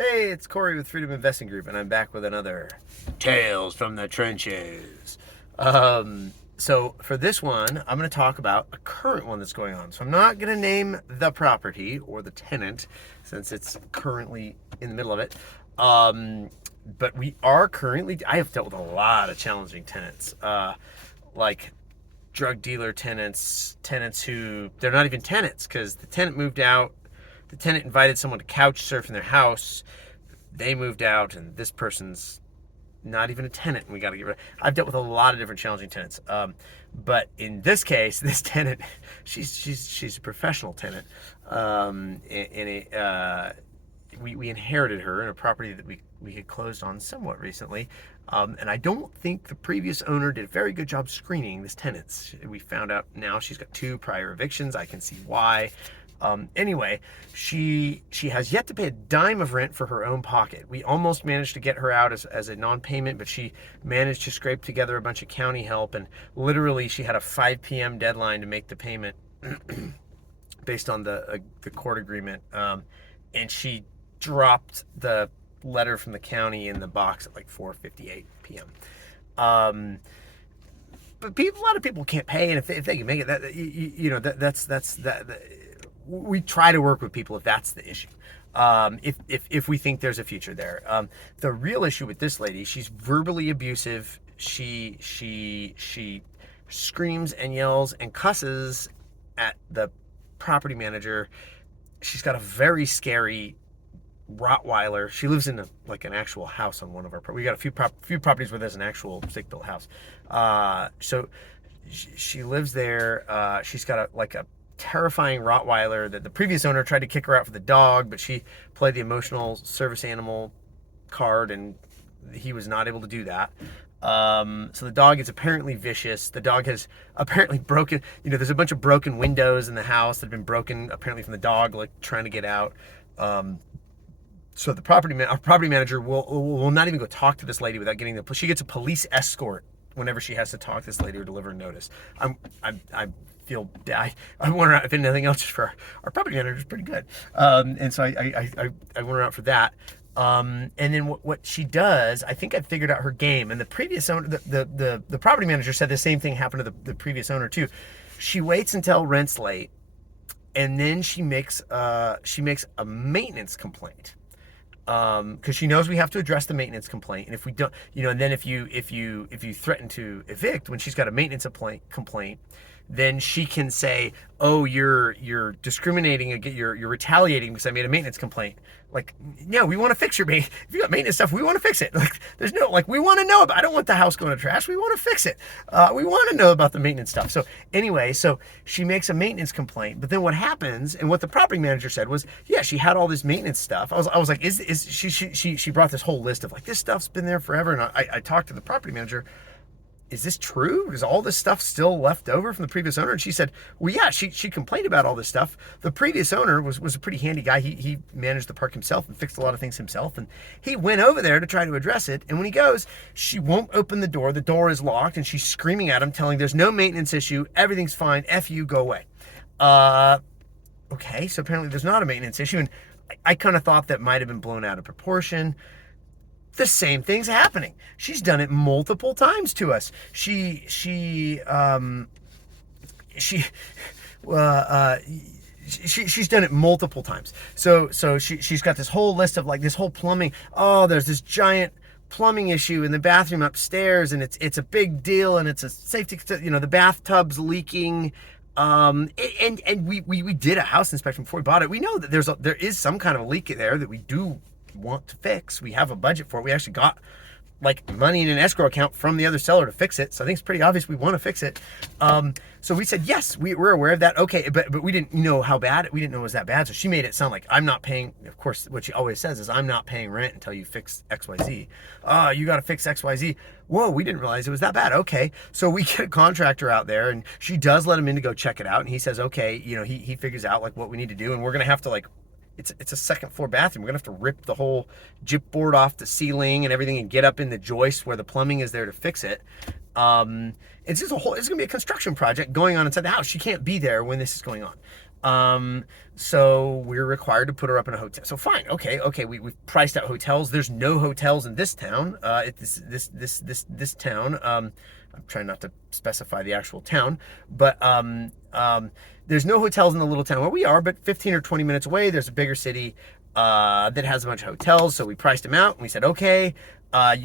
Hey, it's Corey with Freedom Investing Group, and I'm back with another Tales from the Trenches. So for this one, I'm going to talk about a current one that's going on. So I'm not going to name the property or the tenant since it's currently in the middle of it. But we are currently, I have dealt with a lot of challenging tenants, like drug dealer tenants, tenants who, they're not even tenants because the tenant moved out. The tenant invited someone to couch surf in their house. They moved out, and this person's not even a tenant, and we got to get rid of. I've dealt with a lot of different challenging tenants, but in this case, this tenant, she's a professional tenant. We inherited her in a property that we had closed on somewhat recently, and I don't think the previous owner did a very good job screening this tenants. We found out now she's got 2 prior evictions. I can see why. Anyway, she has yet to pay a dime of rent for her own pocket. We almost managed to get her out as a non-payment, but she managed to scrape together a bunch of county help, and literally she had a 5 p.m. deadline to make the payment based on the court agreement, and she dropped the letter from the county in the box at like 4:58 p.m. But a lot of people can't pay, and if they can make it, that we try to work with people if that's the issue. If we think there's a future there. The real issue with this lady, she's verbally abusive. She screams and yells and cusses at the property manager. She's got a very scary Rottweiler. She lives in an actual house on one of our. We got a few properties where there's an actual stick-built house. So she lives there. She's got a terrifying Rottweiler that the previous owner tried to kick her out for the dog, but she played the emotional service animal card, and he was not able to do that. So the dog is apparently vicious. The dog has apparently broken. There's a bunch of broken windows in the house that have been broken apparently from the dog, like trying to get out. So our property manager will not even go talk to this lady without getting she gets a police escort whenever she has to talk to this lady or deliver a notice. I feel bad. I want her out, if anything else, just for our property manager is pretty good. And so I want her out for that. And then what she does, I think I figured out her game. And the previous owner, the property manager said the same thing happened to the previous owner too. She waits until rent's late, and then she makes a maintenance complaint. Because she knows we have to address the maintenance complaint, and if we don't, and then if you threaten to evict when she's got a maintenance complaint, then she can say, "Oh, you're discriminating, you're retaliating because I made a maintenance complaint." Like, no, we want to fix your if you got maintenance stuff, we want to fix it. Like, there's no, we want to know about. I don't want the house going to trash. We want to fix it. We want to know about the maintenance stuff. So anyway, so she makes a maintenance complaint, but then what happens? And what the property manager said was, yeah, she had all this maintenance stuff. I was like, she brought this whole list of this stuff's been there forever, and I talked to the property manager. Is this true? Is all this stuff still left over from the previous owner? And she said, well, yeah, she complained about all this stuff. The previous owner was a pretty handy guy. He managed the park himself and fixed a lot of things himself. And he went over there to try to address it. And when he goes, she won't open the door. The door is locked, and she's screaming at him, telling there's no maintenance issue. Everything's fine. F you, go away. Okay, so apparently there's not a maintenance issue. And I kind of thought that might have been blown out of proportion. The same thing's happening. She's done it multiple times to us. She's done it multiple times. So she's got this whole list of this whole plumbing. Oh, there's this giant plumbing issue in the bathroom upstairs, and it's a big deal, and it's a safety. The bathtub's leaking. And we did a house inspection before we bought it. We know that there is some kind of a leak there that we do want to fix. We have a budget for it. We actually got money in an escrow account from the other seller to fix it. So I think it's pretty obvious we want to fix it. So we said, yes, we're aware of that. Okay. But we didn't know how bad, we didn't know it was that bad. So she made it sound like I'm not paying. Of course, what she always says is I'm not paying rent until you fix XYZ. You got to fix XYZ. Whoa, we didn't realize it was that bad. Okay. So we get a contractor out there, and she does let him in to go check it out. And he says, okay, he figures out what we need to do. And we're going to have to it's a second floor bathroom. We're gonna have to rip the whole gypboard off the ceiling and everything and get up in the joist where the plumbing is there to fix it. It's gonna be a construction project going on inside the house. She can't be there when this is going on. So we're required to put her up in a hotel. So fine, okay, we've priced out hotels. There's no hotels in this town. This town. I'm trying not to specify the actual town, but there's no hotels in the little town where we are. But 15 or 20 minutes away, there's a bigger city that has a bunch of hotels. So we priced them out, and we said, okay,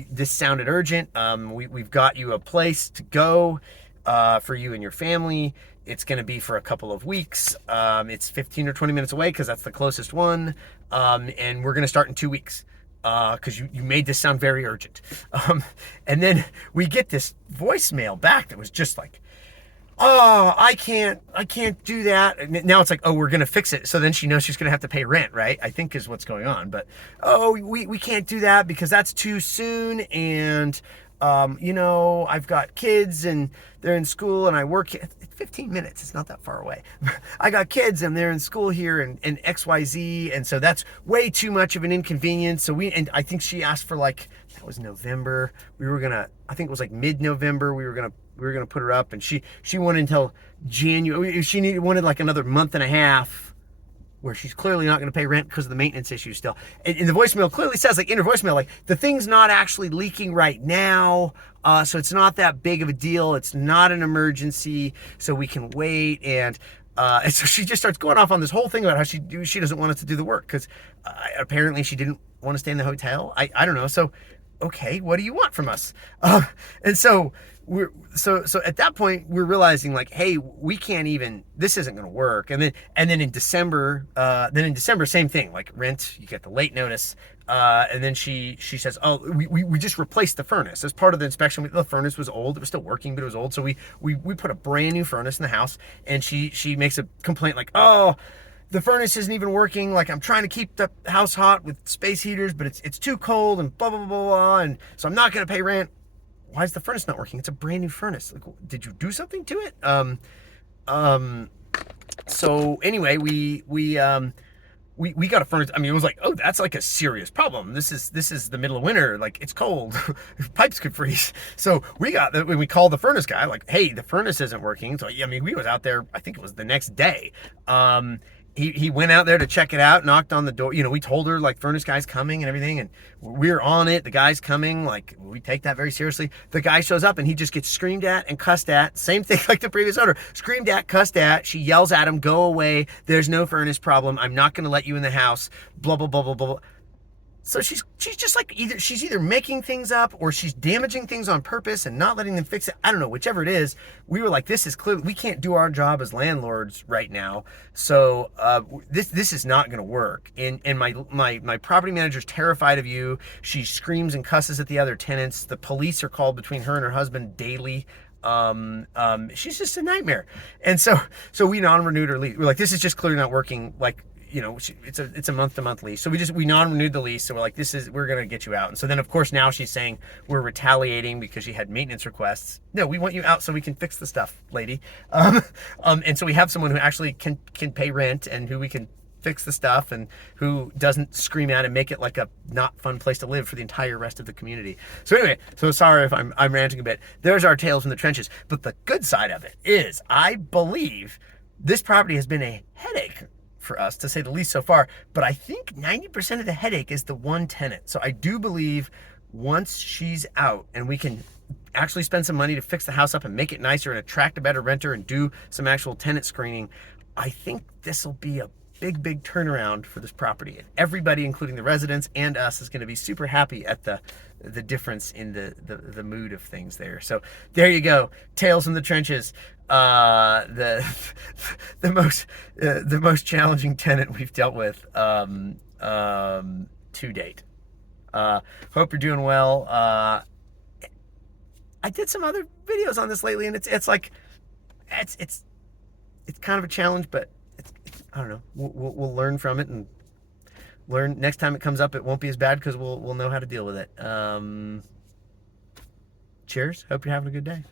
this sounded urgent. We've got you a place to go for you and your family. It's going to be for a couple of weeks. It's 15 or 20 minutes away because that's the closest one. And we're going to start in 2 weeks because you made this sound very urgent. And then we get this voicemail back that was just like, oh, I can't do that. And now it's like, oh, we're going to fix it. So then she knows she's going to have to pay rent, right? I think is what's going on. But, oh, we can't do that because that's too soon. And, I've got kids and they're in school and I work 15 minutes. It's not that far away. I got kids and they're in school here and XYZ. And so that's way too much of an inconvenience. So and I think she asked for that was November. I think it was like mid-November. We were going to put her up, and she wanted until January. She wanted like another month and a half where she's clearly not going to pay rent because of the maintenance issues still. And the voicemail clearly says, in her voicemail, the thing's not actually leaking right now, so it's not that big of a deal. It's not an emergency, so we can wait. And so she just starts going off on this whole thing about how she doesn't want us to do the work because apparently she didn't want to stay in the hotel. I don't know. So, okay, what do you want from us? And so so at that point we're realizing hey, we can't even, this isn't going to work. And then in December, same thing, rent, you get the late notice. And then she says, oh, we just replaced the furnace as part of the inspection. The furnace was old. It was still working, but it was old. So we put a brand new furnace in the house, and she makes a complaint oh, the furnace isn't even working. I'm trying to keep the house hot with space heaters, but it's too cold and blah, blah, blah, blah. And so I'm not going to pay rent. Why is the furnace not working? It's a brand new furnace. Did you do something to it? So anyway, we got a furnace. I mean, it was oh, that's a serious problem. This is the middle of winter. It's cold. Pipes could freeze. So when we called the furnace guy, hey, the furnace isn't working. So, I mean, we was out there, I think it was the next day. He went out there to check it out, knocked on the door. We told her furnace guy's coming and everything, and we're on it. The guy's coming. We take that very seriously. The guy shows up and he just gets screamed at and cussed at. Same thing like the previous owner. Screamed at, cussed at. She yells at him, go away. There's no furnace problem. I'm not going to let you in the house. Blah, blah, blah, blah, blah. So she's just either making things up or she's damaging things on purpose and not letting them fix it. I don't know, whichever it is. We were this is clearly, we can't do our job as landlords right now. So this is not going to work. And my property manager's terrified of you. She screams and cusses at the other tenants. The police are called between her and her husband daily. She's just a nightmare. And so we non-renewed her lease. We're this is just clearly not working. It's a month-to-month lease. So we non-renewed the lease. So we're going to get you out. And so then, of course, now she's saying we're retaliating because she had maintenance requests. No, we want you out so we can fix the stuff, lady. And so we have someone who actually can pay rent and who we can fix the stuff and who doesn't scream out and make it a not fun place to live for the entire rest of the community. So anyway, so sorry if I'm ranting a bit. There's our tales from the trenches. But the good side of it is I believe this property has been a headache for us, to say the least, so far. But I think 90% of the headache is the one tenant. So I do believe once she's out and we can actually spend some money to fix the house up and make it nicer and attract a better renter and do some actual tenant screening, I think this will be a big turnaround for this property. And everybody, including the residents and us, is going to be super happy at the difference in the mood of things there. So there you go. Tales from the trenches. The most challenging tenant we've dealt with to date. Hope you're doing well. I did some other videos on this lately, and it's kind of a challenge, but I don't know. We'll learn from it and learn next time it comes up. It won't be as bad because we'll know how to deal with it. Cheers. Hope you're having a good day.